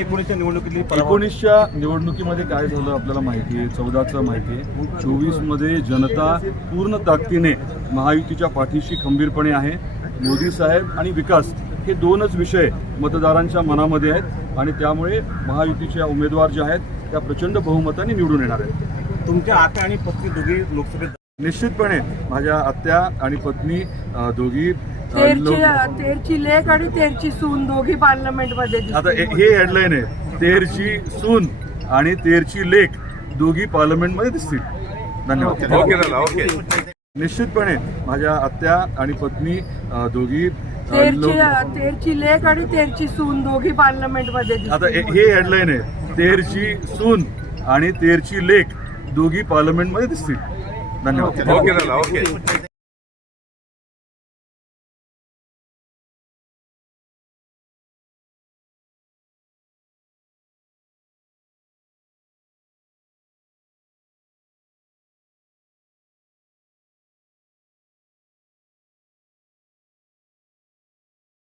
एकोणीसच्या निवडणुकीतली पराभव? एकोणीसच्या निवडणुकीमध्ये काय झालं आपल्याला माहिती आहे चौदाचं माहिती आहे. चोवीसमध्ये जनता पूर्ण ताकदीने महायुतीच्या पाठीशी खंबीरपणे आहे. मोदी साहेब आणि विकास हे दोनच विषय मतदारांच्या मनामध्ये आहेत आणि त्यामुळे महायुतीच्या उमेदवार जे आहेत त्या प्रचंड बहुमताने निवडून येणार आहेत. तुमच्या आत्या आणि पत्नी दोघी लोकसभेत निश्चितपणे माझ्या आत्या आणि पत्नी दोघी तेरची लेख आणि तेरची सून दोघी पार्लमेंटमध्ये आता हे हे हेडलाईन आहे. तेरची सून आणि तेरची लेख दोघी पार्लमेंटमध्ये दिसतील. धन्यवाद. ओके निश्चितपणे माझ्या आत्या आणि पत्नी दोघी तेरची लोक- तेरची लेख आणि तेरची सून दोघी पार्लमेंटमध्ये आता हे हे हेडलाईन आहे. तेरची सून आणि तेरची लेख दोघी पार्लमेंटमध्ये दिसतील. धन्यवाद ओके दादा ओके